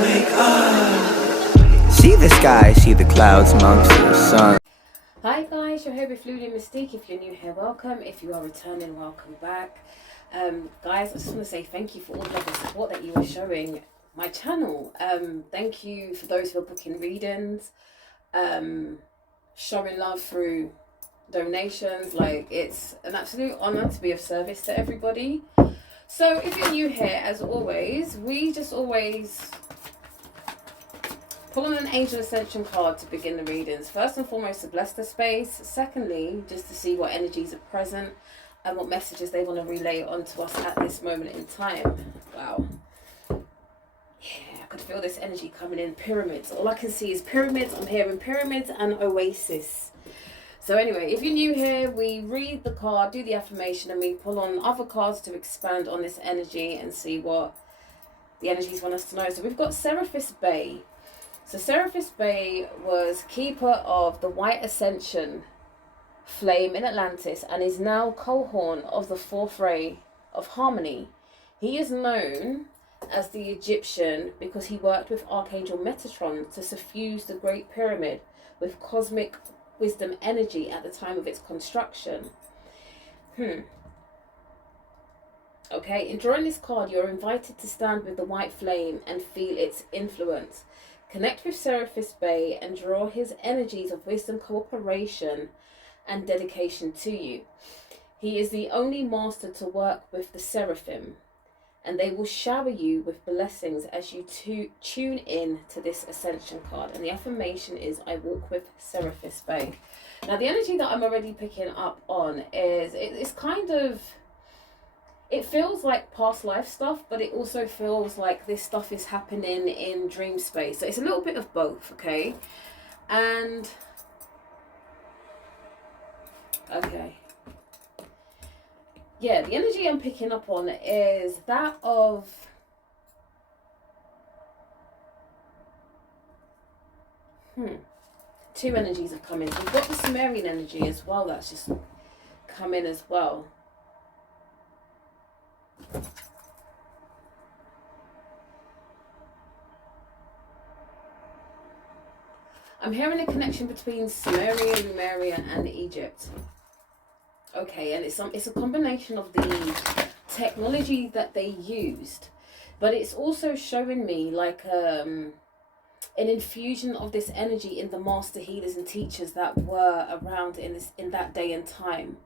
See the sky, see the clouds amongst the sun. Hi guys, you're here with Lulu Mystique. If you're new here, welcome. If you are returning, welcome back. Guys, I just want to say thank you for all of the support that you are showing my channel. Thank you for those who are booking readings, showing love through donations. Like, it's an absolute honor to be of service to everybody. So if you're new here, as always, we just always pull on an Angel Ascension card to begin the readings. First and foremost, to bless the space. Secondly, just to see what energies are present and what messages they want to relay onto us at this moment in time. Wow. Yeah, I could feel this energy coming in. Pyramids. All I can see is pyramids. I'm hearing pyramids and oasis. So anyway, if you're new here, we read the card, do the affirmation, and we pull on other cards to expand on this energy and see what the energies want us to know. So we've got Seraphis Bay. So Seraphis Bay was keeper of the White Ascension flame in Atlantis and is now cohorn of the fourth ray of harmony. He is known as the Egyptian because he worked with Archangel Metatron to suffuse the Great Pyramid with cosmic wisdom energy at the time of its construction. Okay, in drawing this card, you're invited to stand with the white flame and feel its influence. Connect with Seraphis Bay and draw his energies of wisdom, cooperation, and dedication to you. He is the only master to work with the seraphim, and they will shower you with blessings as you tune in to this ascension card. And the affirmation is, I walk with Seraphis Bay. Now, the energy that I'm already picking up on is, it's kind of, it feels like past life stuff, but it also feels like this stuff is happening in dream space. So it's a little bit of both, okay? And, okay. Yeah, the energy I'm picking up on is that of two energies have come in. We've got the Sumerian energy as well that's just come in as well. I'm hearing a connection between Sumeria, Lemuria, and Egypt. Okay, and it's a combination of the technology that they used, but it's also showing me like an infusion of this energy in the master healers and teachers that were around in that day and time.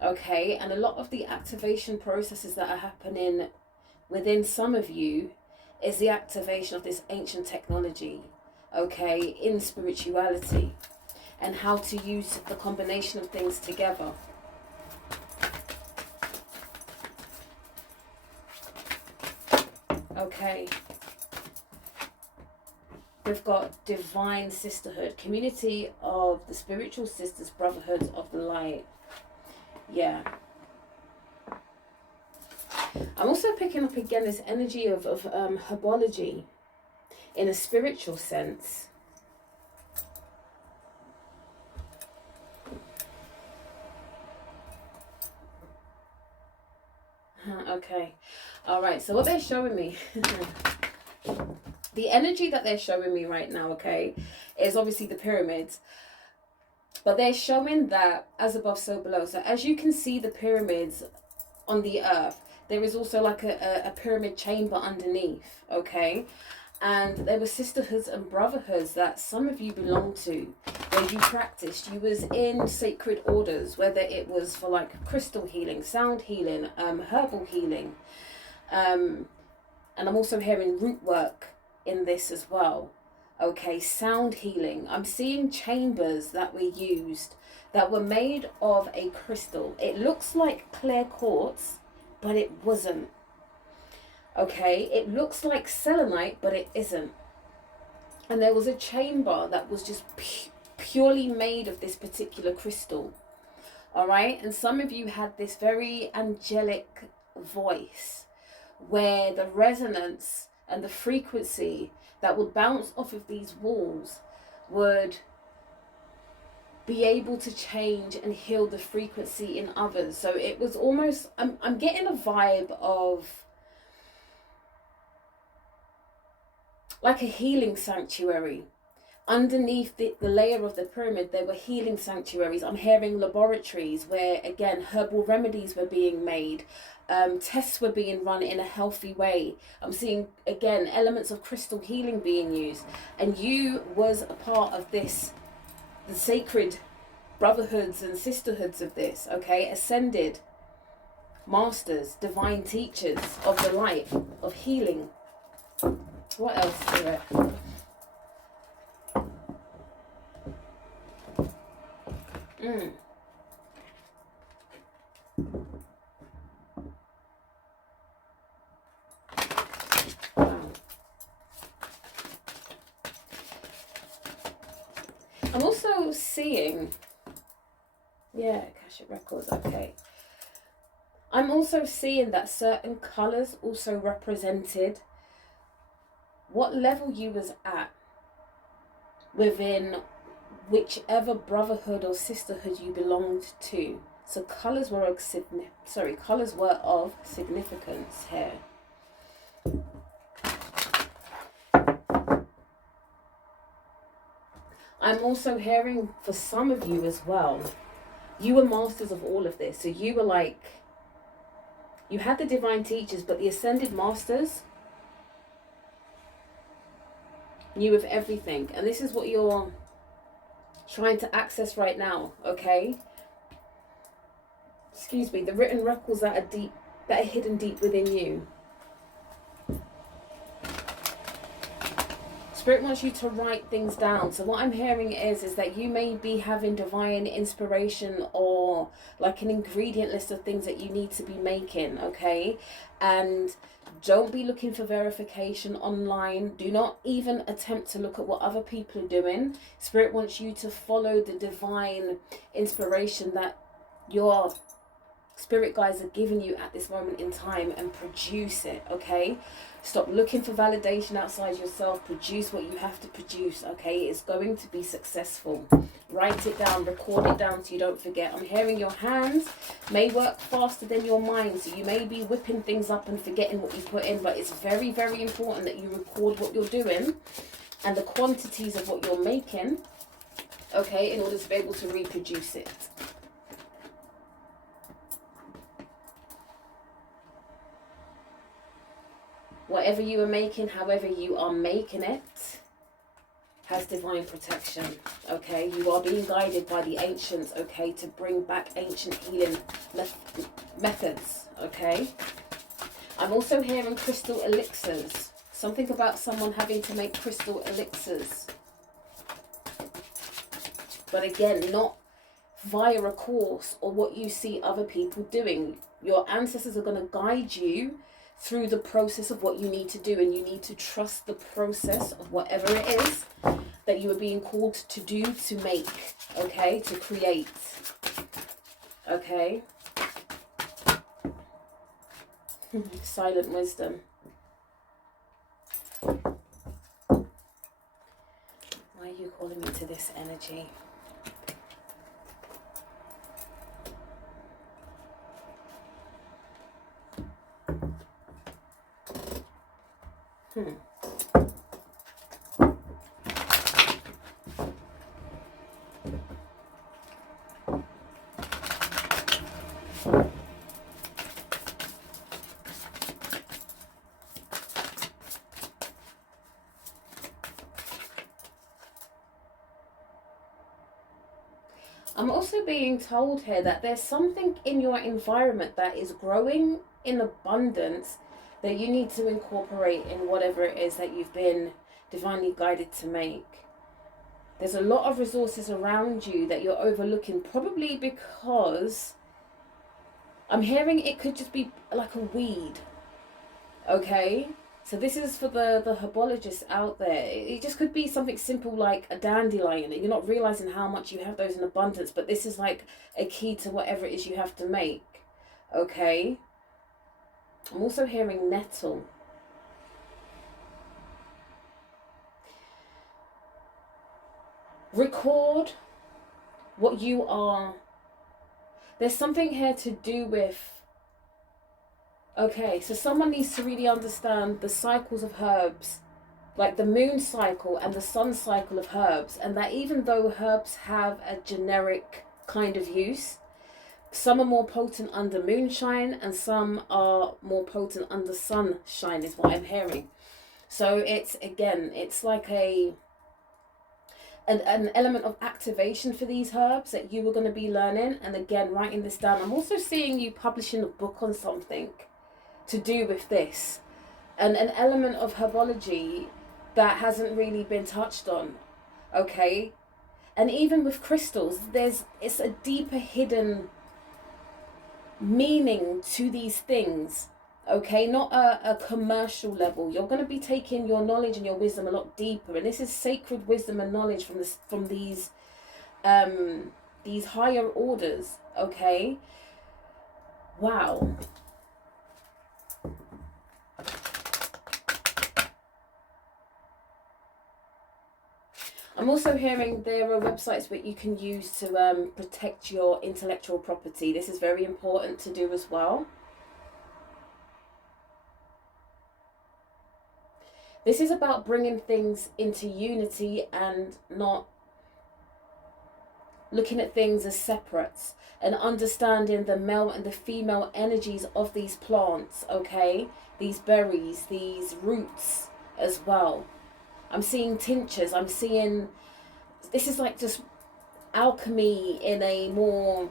Okay, and a lot of the activation processes that are happening within some of you is the activation of this ancient technology, okay, in spirituality, and how to use the combination of things together. Okay, we've got divine sisterhood, community of the spiritual sisters, brotherhoods of the light. Yeah. I'm also picking up again this energy of herbology in a spiritual sense. Okay. All right. So what they're showing me, the energy that they're showing me right now, okay, is obviously the pyramids. But they're showing that as above, so below. So as you can see the pyramids on the earth, there is also like a pyramid chamber underneath, okay? And there were sisterhoods and brotherhoods that some of you belong to, where you practiced. You was in sacred orders, whether it was for like crystal healing, sound healing, herbal healing. And I'm also hearing root work in this as well. Okay, sound healing. I'm seeing chambers that were used that were made of a crystal. It looks like clear quartz, but it wasn't. Okay, it looks like selenite, but it isn't. And there was a chamber that was just purely made of this particular crystal. All right, and some of you had this very angelic voice where the resonance and the frequency that would bounce off of these walls would be able to change and heal the frequency in others. So it was almost, I'm getting a vibe of like a healing sanctuary. Underneath the layer of the pyramid, there were healing sanctuaries. I'm hearing laboratories where, again, herbal remedies were being made. Tests were being run in a healthy way. I'm seeing, again, elements of crystal healing being used. And you was a part of this, the sacred brotherhoods and sisterhoods of this, okay? Ascended masters, divine teachers of the light, of healing. What else is there? Wow. I'm also seeing, yeah, Akashic Records, okay. I'm also seeing that certain colours also represented what level you was at within whichever brotherhood or sisterhood you belonged to. So colours were of significance here. I'm also hearing for some of you as well, you were masters of all of this. So you were like, you had the divine teachers, but the ascended masters knew of everything. And this is what you're trying to access right now, okay? Excuse me, the written records that are deep, that are hidden deep within you. Spirit wants you to write things down. So what I'm hearing is that you may be having divine inspiration or like an ingredient list of things that you need to be making, okay? And don't be looking for verification online. Do not even attempt to look at what other people are doing. Spirit wants you to follow the divine inspiration that your spirit guides are giving you at this moment in time and produce it, okay? Stop looking for validation outside yourself. Produce what you have to produce, okay? It's going to be successful. Write it down, record it down so you don't forget. I'm hearing your hands may work faster than your mind, so you may be whipping things up and forgetting what you put in, but it's very, very important that you record what you're doing and the quantities of what you're making, okay, in order to be able to reproduce it. Whatever you are making, however you are making it, has divine protection, okay? You are being guided by the ancients, okay, to bring back ancient healing methods, okay? I'm also hearing crystal elixirs. Something about someone having to make crystal elixirs. But again, not via a course or what you see other people doing. Your ancestors are going to guide you through the process of what you need to do, and you need to trust the process of whatever it is that you are being called to do, to make, okay, to create, okay. Silent wisdom. Why are you calling me to this energy? I'm also being told here that there's something in your environment that is growing in abundance that you need to incorporate in whatever it is that you've been divinely guided to make. There's a lot of resources around you that you're overlooking, probably because I'm hearing it could just be like a weed, okay? So this is for the herbologists out there. It just could be something simple like a dandelion, and you're not realizing how much you have those in abundance, but this is like a key to whatever it is you have to make, okay? I'm also hearing nettle. Record what you are. There's something here to do with, okay, so someone needs to really understand the cycles of herbs like the moon cycle and the sun cycle of herbs, and that even though herbs have a generic kind of use, some are more potent under moonshine and some are more potent under sunshine, is what I'm hearing. So it's, again, it's like an element of activation for these herbs that you were going to be learning. And again, writing this down. I'm also seeing you publishing a book on something to do with this, and an element of herbology that hasn't really been touched on. Okay. And even with crystals, it's a deeper hidden meaning to these things. Okay, not a commercial level. You're going to be taking your knowledge and your wisdom a lot deeper, and this is sacred wisdom and knowledge from these higher orders. Okay, wow. I'm also hearing there are websites that you can use to protect your intellectual property. This is very important to do as well. This is about bringing things into unity and not looking at things as separates, and understanding the male and the female energies of these plants, okay? These berries, these roots as well. I'm seeing tinctures. I'm seeing, this is like just alchemy in a more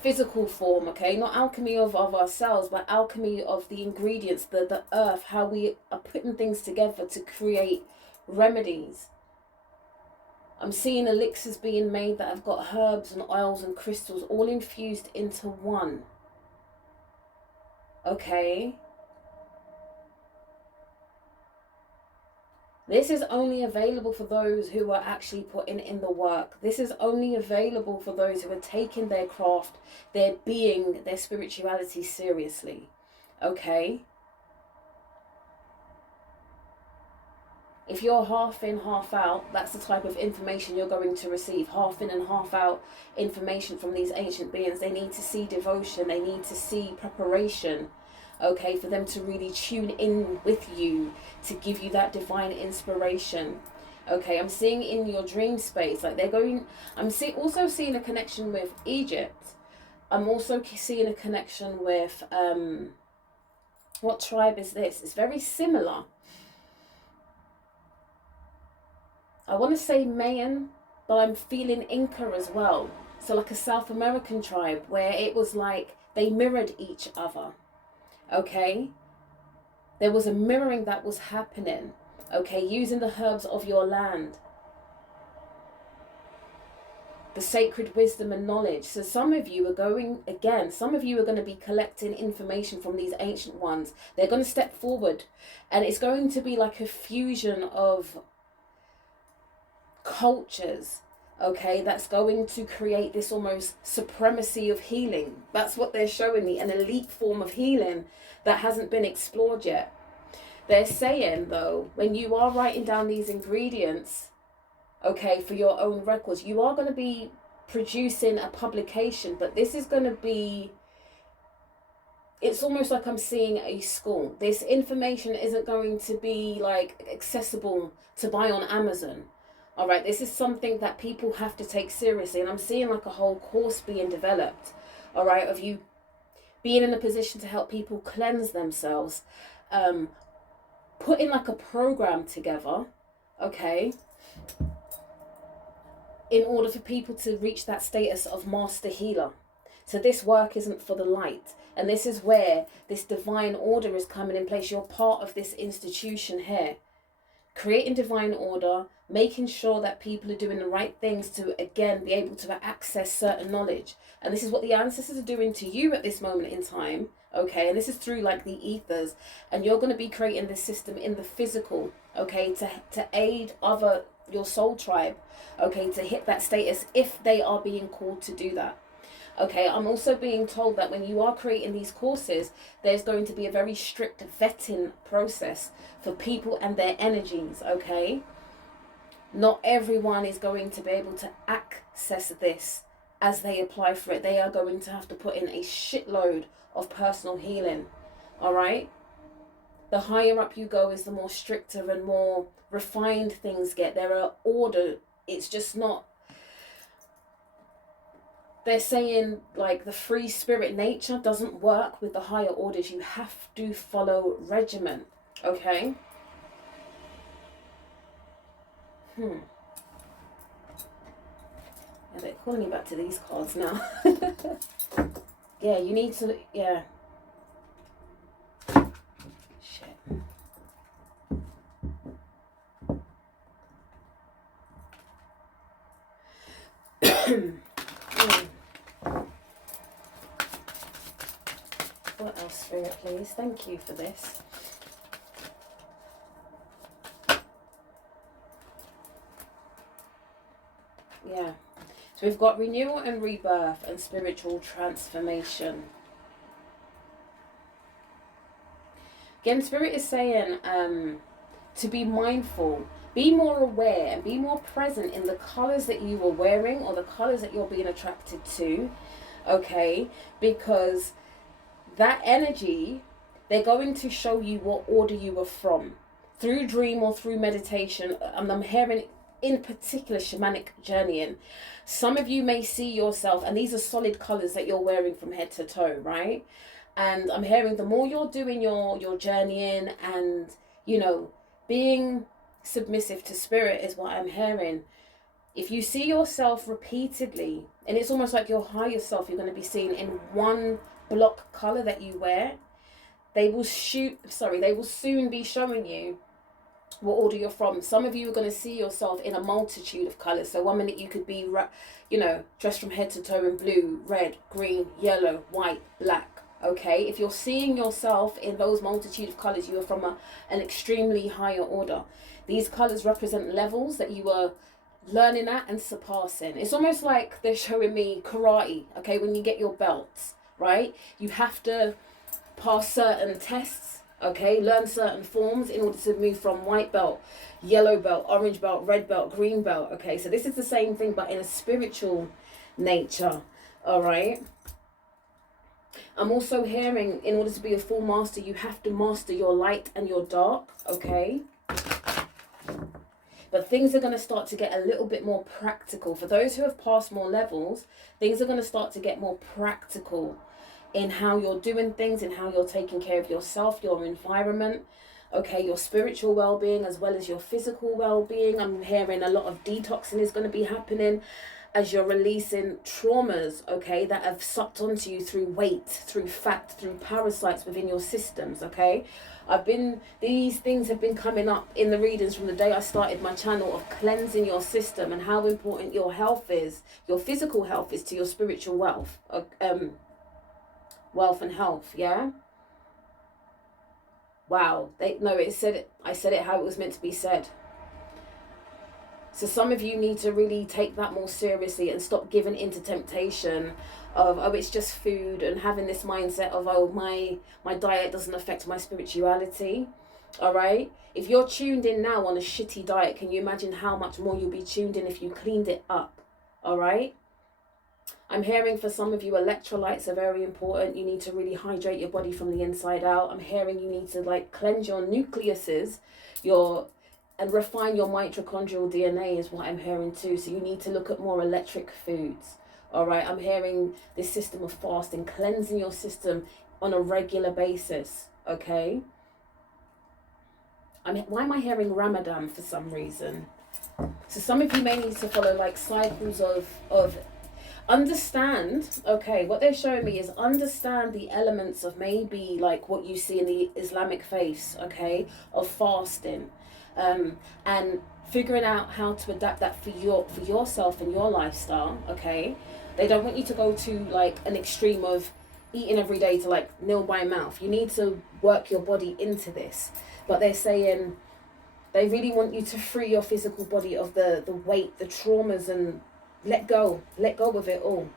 physical form, okay? Not alchemy of ourselves, but alchemy of the ingredients, the earth, how we are putting things together to create remedies. I'm seeing elixirs being made that have got herbs and oils and crystals all infused into one. Okay? This is only available for those who are actually putting in the work. This is only available for those who are taking their craft, their being, their spirituality seriously. Okay? If you're half in, half out, that's the type of information you're going to receive. Half in and half out information from these ancient beings. They need to see devotion. They need to see preparation. Okay, for them to really tune in with you, to give you that divine inspiration. Okay, I'm seeing in your dream space, like they're going, also seeing a connection with Egypt. I'm also seeing a connection with, what tribe is this? It's very similar. I want to say Mayan, but I'm feeling Inca as well. So like a South American tribe where it was like they mirrored each other. Okay, there was a mirroring that was happening. Okay, using the herbs of your land, the sacred wisdom and knowledge. So some of you are going, again, some of you are going to be collecting information from these ancient ones. They're going to step forward, and it's going to be like a fusion of cultures. Okay, that's going to create this almost supremacy of healing. That's what they're showing me, an elite form of healing that hasn't been explored yet. They're saying, though, when you are writing down these ingredients, okay, for your own records, you are going to be producing a publication, but this is going to be, it's almost like I'm seeing a school. This information isn't going to be like accessible to buy on Amazon. All right, this is something that people have to take seriously. And I'm seeing like a whole course being developed, all right, of you being in a position to help people cleanse themselves, putting like a program together, okay, in order for people to reach that status of master healer. So this work isn't for the light. And this is where this divine order is coming in place. You're part of this institution here. Creating divine order, making sure that people are doing the right things to, again, be able to access certain knowledge. And this is what the ancestors are doing to you at this moment in time, okay? And this is through like the ethers. And you're going to be creating this system in the physical, okay, to aid your soul tribe, okay, to hit that status if they are being called to do that. Okay, I'm also being told that when you are creating these courses, there's going to be a very strict vetting process for people and their energies, okay? Not everyone is going to be able to access this as they apply for it. They are going to have to put in a shitload of personal healing, all right? The higher up you go is the more stricter and more refined things get. There are order. It's just not, they're saying like the free spirit nature doesn't work with the higher orders. You have to follow regimen. Okay. Yeah, they're calling me back to these cards now. Yeah, you need to, yeah. Shit. What else, Spirit, please? Thank you for this. Yeah. So we've got renewal and rebirth and spiritual transformation. Again, Spirit is saying to be mindful, be more aware and be more present in the colours that you are wearing or the colours that you're being attracted to, okay? Because that energy, they're going to show you what order you are from. Through dream or through meditation, and I'm hearing in particular shamanic journeying. Some of you may see yourself, and these are solid colours that you're wearing from head to toe, right? And I'm hearing the more you're doing your journeying and, you know, being submissive to spirit is what I'm hearing. If you see yourself repeatedly, and it's almost like your higher self, you're going to be seen in one block colour that you wear, they will soon be showing you what order you're from. Some of you are going to see yourself in a multitude of colours. So 1 minute you could be, you know, dressed from head to toe in blue, red, green, yellow, white, black. Okay, if you're seeing yourself in those multitude of colours, you are from an extremely higher order. These colours represent levels that you are learning at and surpassing. It's almost like they're showing me karate. Okay, when you get your belts, right, you have to pass certain tests, okay, learn certain forms in order to move from white belt, yellow belt, orange belt, red belt, green belt. Okay, so this is the same thing but in a spiritual nature. All right, I'm also hearing in order to be a full master, you have to master your light and your dark. Okay, but things are going to start to get a little bit more practical. For those who have passed more levels, things are going to start to get more practical in how you're doing things, in how you're taking care of yourself, your environment, okay, your spiritual well-being as well as your physical well-being. I'm hearing a lot of detoxing is going to be happening as you're releasing traumas, okay, that have sucked onto you through weight, through fat, through parasites within your systems, okay. These things have been coming up in the readings from the day I started my channel of cleansing your system and how important your health is, your physical health is to your spiritual wealth, wealth and health. Yeah, wow. I said it how it was meant to be said. So some of you need to really take that more seriously and stop giving into temptation of, oh, it's just food, and having this mindset of, oh, my diet doesn't affect my spirituality. All right, if you're tuned in now on a shitty diet, can you imagine how much more you'll be tuned in if you cleaned it up? All right, I'm hearing for some of you electrolytes are very important. You need to really hydrate your body from the inside out. I'm hearing you need to like cleanse your nucleuses, and refine your mitochondrial DNA is what I'm hearing too. So you need to look at more electric foods. All right, I'm hearing this system of fasting, cleansing your system on a regular basis. Okay. Why am I hearing Ramadan for some reason? So some of you may need to follow like cycles of understand, okay, what they're showing me is understand the elements of maybe like what you see in the Islamic faiths, okay, of fasting, and figuring out how to adapt that for yourself and your lifestyle. Okay, they don't want you to go to like an extreme of eating every day to like nil by mouth. You need to work your body into this, but they're saying they really want you to free your physical body of the weight, the traumas, and let go of it all.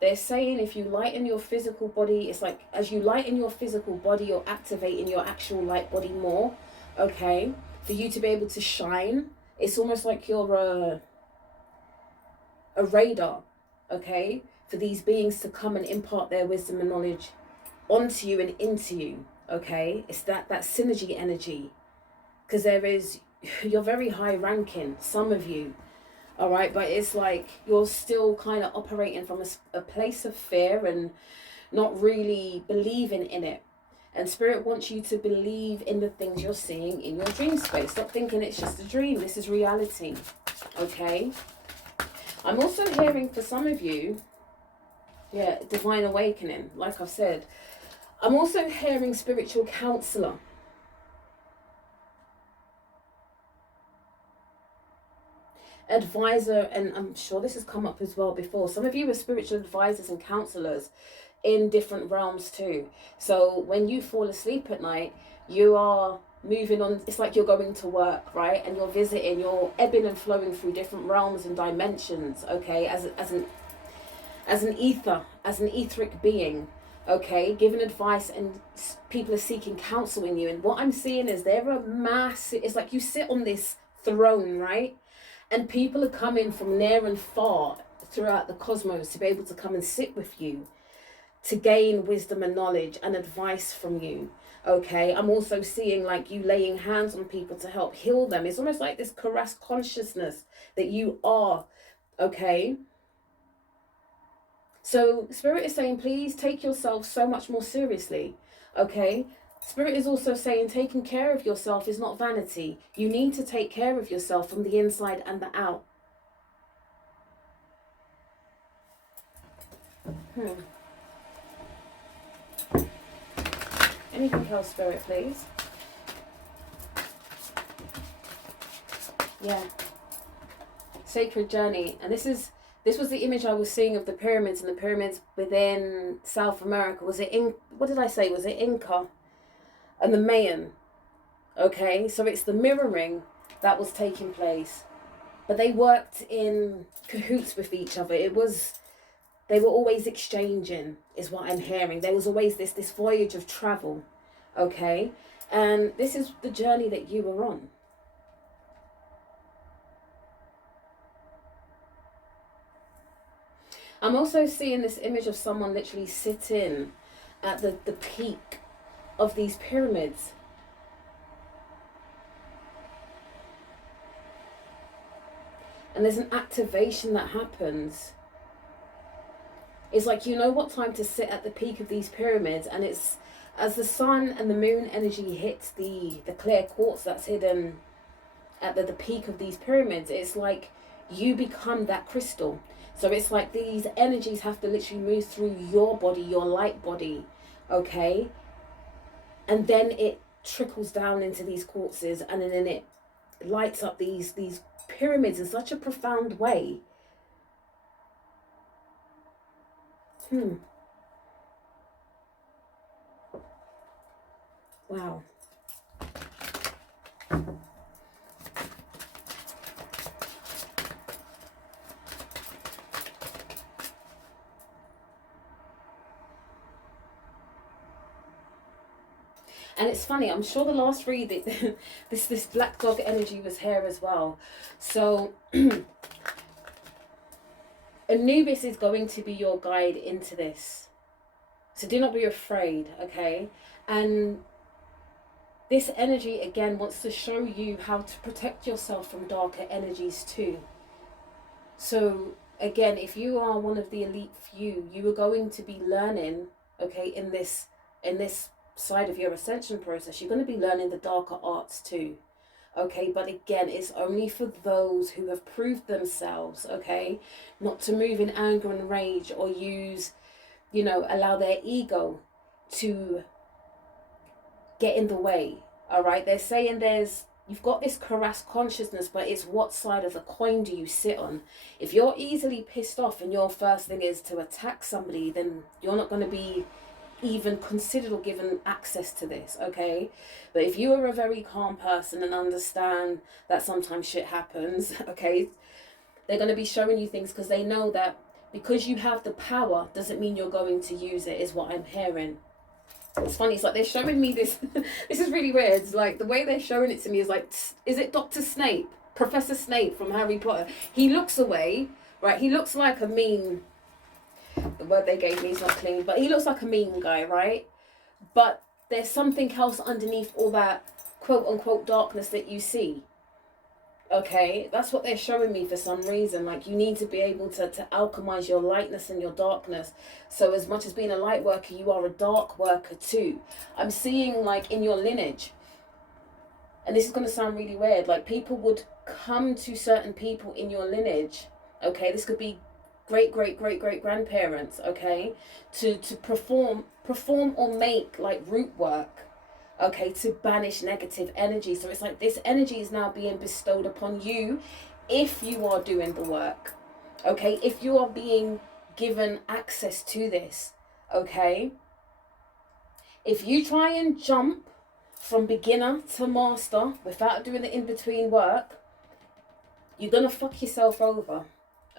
They're saying if you lighten your physical body, it's like as you lighten your physical body, you're activating your actual light body more, okay, for you to be able to shine. It's almost like you're a radar, okay, for these beings to come and impart their wisdom and knowledge onto you and into you, okay? It's that synergy energy, because you're very high ranking, some of you, all right? But it's like you're still kind of operating from a place of fear and not really believing in it. And Spirit wants you to believe in the things you're seeing in your dream space. Stop thinking it's just a dream. This is reality, okay? I'm also hearing for some of you, yeah, divine awakening, like I've said. I'm also hearing spiritual counselor. Advisor, and I'm sure this has come up as well before. Some of you are spiritual advisors and counselors in different realms too. So when you fall asleep at night, you are moving on. It's like you're going to work, right? And you're visiting, you're ebbing and flowing through different realms and dimensions, okay? As an ether, as an etheric being, okay, giving advice, and people are seeking counsel in you. And what I'm seeing is there are massive, it's like you sit on this throne, right? And people are coming from near and far throughout the cosmos to be able to come and sit with you, to gain wisdom and knowledge and advice from you, okay? I'm also seeing like you laying hands on people to help heal them. It's almost like this caressed consciousness that you are, okay? So Spirit is saying, please take yourself so much more seriously, okay? Spirit is also saying taking care of yourself is not vanity. You need to take care of yourself from the inside and the out. Anything else, Spirit, please? Yeah. Sacred journey. And this was the image I was seeing of the pyramids, and the pyramids within South America. Was it what did I say? Was it Inca and the Mayan? Okay, so it's the mirroring that was taking place. But they worked in cahoots with each other. They were always exchanging, is what I'm hearing. There was always this voyage of travel, okay? And this is the journey that you were on. I'm also seeing this image of someone literally sitting at the peak of these pyramids. And there's an activation that happens. It's like, you know what time to sit at the peak of these pyramids, and it's as the sun and the moon energy hits the clear quartz that's hidden at the peak of these pyramids, it's like you become that crystal. So it's like these energies have to literally move through your body, your light body, okay? And then it trickles down into these quartzes, and then it lights up these pyramids in such a profound way. Wow. And it's funny, I'm sure the last read, this black dog energy was here as well. So Anubis is going to be your guide into this. So do not be afraid, okay? And this energy, again, wants to show you how to protect yourself from darker energies too. So again, if you are one of the elite few, you are going to be learning, okay, in this side of your ascension process, you're going to be learning the darker arts too. Okay, but again, it's only for those who have proved themselves, okay, not to move in anger and rage or use, allow their ego to get in the way. All right, they're saying you've got this caressed consciousness, but it's what side of the coin do you sit on? If you're easily pissed off and your first thing is to attack somebody, then you're not going to be even considered or given access to this, okay? But if you are a very calm person and understand that sometimes shit happens, okay, they're going to be showing you things because they know that because you have the power doesn't mean you're going to use it, is what I'm hearing. It's funny, it's like they're showing me this. This is really weird. It's like the way they're showing it to me is like, is it Dr. Snape? Professor Snape from Harry Potter. He looks away, right? He looks like a mean word they gave me is not clean, but he looks like a mean guy, right? But there's something else underneath all that quote unquote darkness that you see. Okay, that's what they're showing me for some reason. Like, you need to be able to alchemize your lightness and your darkness. So as much as being a light worker, you are a dark worker too. I'm seeing, like, in your lineage, and this is going to sound really weird, like, people would come to certain people in your lineage, okay? This could be great grandparents, okay? To perform or make, like, root work, okay, to banish negative energy. So it's like this energy is now being bestowed upon you if you are doing the work, okay, if you are being given access to this, okay. If you try and jump from beginner to master without doing the in-between work, you're gonna fuck yourself over,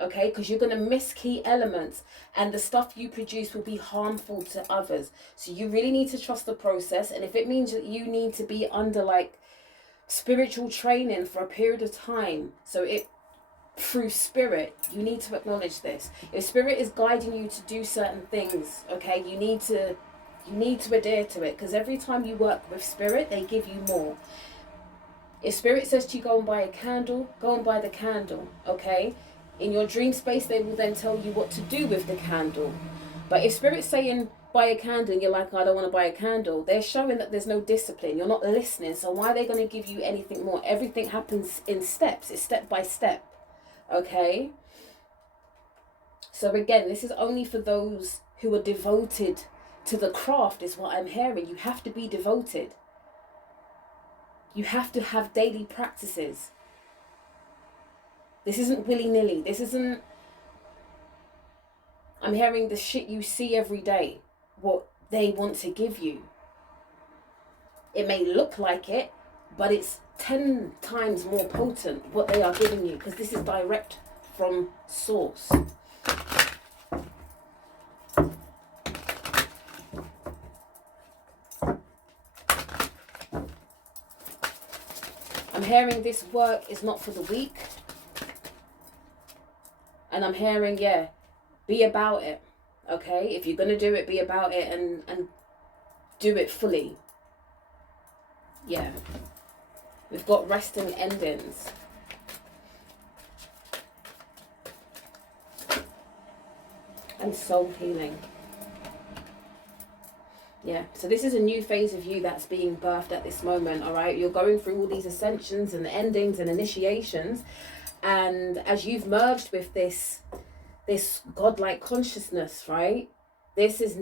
okay, because you're going to miss key elements, and the stuff you produce will be harmful to others. So you really need to trust the process. And if it means that you need to be under, like, spiritual training for a period of time, so it through spirit, you need to acknowledge this. If spirit is guiding you to do certain things, okay, you need to adhere to it, because every time you work with spirit, they give you more. If spirit says to you, go and buy a candle, go and buy the candle, okay? In your dream space, they will then tell you what to do with the candle. But if spirit's saying buy a candle and you're like, I don't want to buy a candle, they're showing that there's no discipline. You're not listening. So why are they going to give you anything more? Everything happens in steps. It's step by step. Okay? So again, this is only for those who are devoted to the craft, is what I'm hearing. You have to be devoted. You have to have daily practices. This isn't willy-nilly. This isn't... I'm hearing the shit you see every day, what they want to give you. It may look like it, but it's 10 times more potent what they are giving you, because this is direct from source. I'm hearing this work is not for the weak. And I'm hearing, yeah, be about it, okay? If you're going to do it, be about it and do it fully. Yeah. We've got resting endings. And soul healing. Yeah, so this is a new phase of you that's being birthed at this moment, all right? You're going through all these ascensions and endings and initiations. And as you've merged with this godlike consciousness, right? This is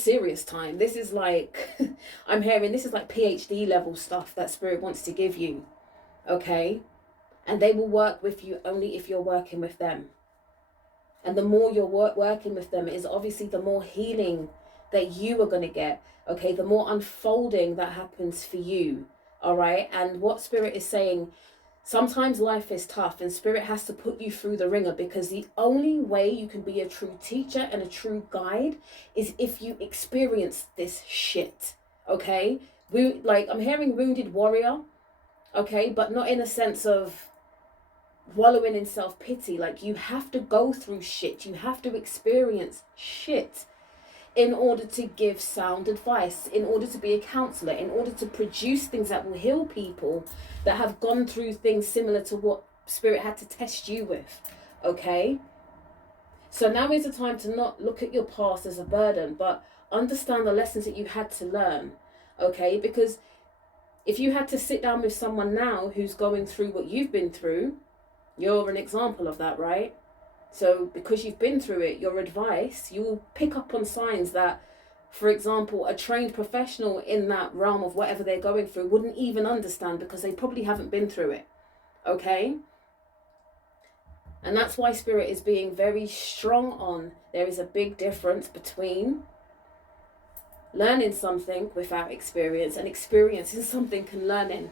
serious time. This is like, I'm hearing this is like PhD level stuff that spirit wants to give you, okay? And they will work with you only if you're working with them. And the more you're working with them is obviously the more healing that you are going to get, okay? The more unfolding that happens for you, all right? And what spirit is saying, sometimes life is tough and spirit has to put you through the ringer, because the only way you can be a true teacher and a true guide is if you experience this shit, okay? Like, I'm hearing wounded warrior, okay? But not in a sense of wallowing in self-pity. Like, you have to go through shit. You have to experience shit in order to give sound advice, in order to be a counselor, in order to produce things that will heal people that have gone through things similar to what spirit had to test you with, okay? So now is the time to not look at your past as a burden, but understand the lessons that you had to learn, okay? Because if you had to sit down with someone now who's going through what you've been through, you're an example of that, right? So because you've been through it, your advice, you will pick up on signs that, for example, a trained professional in that realm of whatever they're going through wouldn't even understand, because they probably haven't been through it, okay? And that's why spirit is being very strong on, there is a big difference between learning something without experience and experiencing something and learning.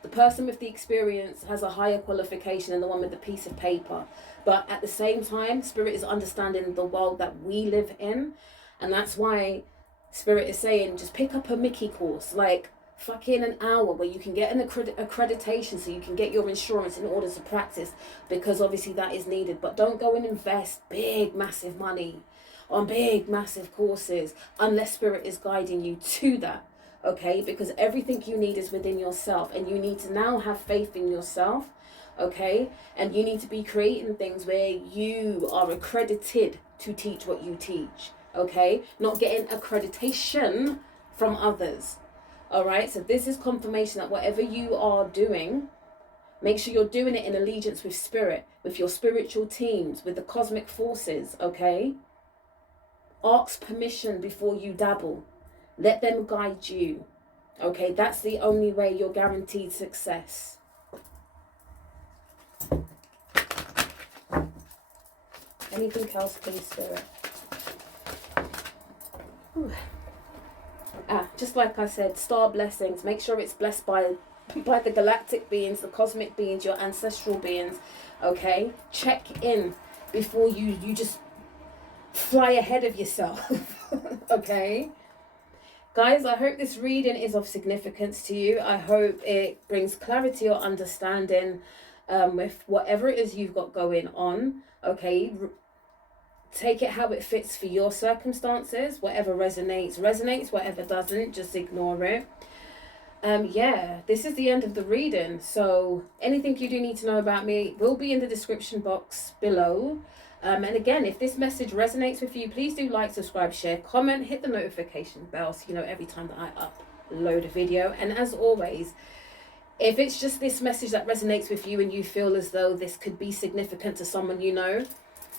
The person with the experience has a higher qualification than the one with the piece of paper. But at the same time, spirit is understanding the world that we live in. And that's why spirit is saying, just pick up a Mickey course. Like, fucking an hour where you can get an accreditation so you can get your insurance in order to practice, because obviously that is needed. But don't go and invest big massive money on big massive courses unless spirit is guiding you to that, okay? Because everything you need is within yourself, and you need to now have faith in yourself, okay? And you need to be creating things where you are accredited to teach what you teach, okay? Not getting accreditation from others. All right, so this is confirmation that whatever you are doing, make sure you're doing it in allegiance with spirit, with your spiritual teams, with the cosmic forces, okay? Ask permission before you dabble. Let them guide you, okay? That's the only way you're guaranteed success. Anything else, please, spirit? Ooh. Just like I said, star blessings. Make sure it's blessed by the galactic beings, the cosmic beings, your ancestral beings, okay? Check in before you just fly ahead of yourself, okay? Guys, I hope this reading is of significance to you. I hope it brings clarity or understanding with whatever it is you've got going on, okay? Take it how it fits for your circumstances. Whatever resonates, whatever doesn't, just ignore it. Yeah, this is the end of the reading. So anything you do need to know about me will be in the description box below. And again, if this message resonates with you, please do like, subscribe, share, comment, hit the notification bell so you know every time that I upload a video. And as always, if it's just this message that resonates with you and you feel as though this could be significant to someone you know,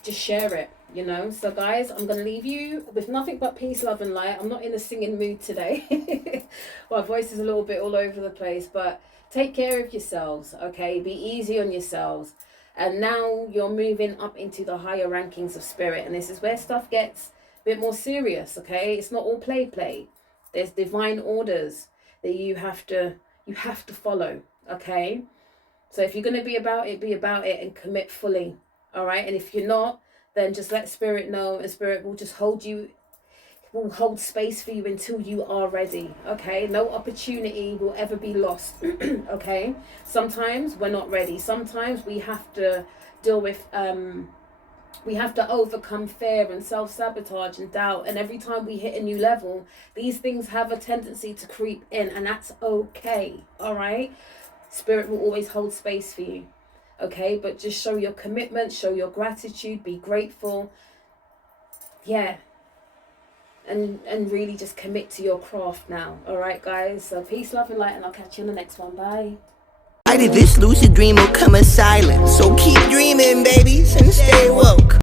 just share it, you know. So guys, I'm going to leave you with nothing but peace, love and light. I'm not in a singing mood today. My voice is a little bit all over the place, but take care of yourselves, okay? Be easy on yourselves. And now you're moving up into the higher rankings of spirit, and this is where stuff gets a bit more serious, okay? It's not all play. There's divine orders that you have to follow, okay? So if you're going to be about it and commit fully. All right, and if you're not, then just let spirit know, and spirit will just hold space for you until you are ready. Okay, no opportunity will ever be lost. Okay, sometimes we're not ready. Sometimes we have to deal with we have to overcome fear and self-sabotage and doubt, and every time we hit a new level, these things have a tendency to creep in, and that's okay. All right, spirit will always hold space for you. Okay, but just show your commitment, show your gratitude, be grateful. Yeah. And really just commit to your craft now. All right, guys. So peace, love, and light, and I'll catch you in the next one. Bye. Why did this lucid dream will come a silent? So keep dreaming, babies, and stay woke.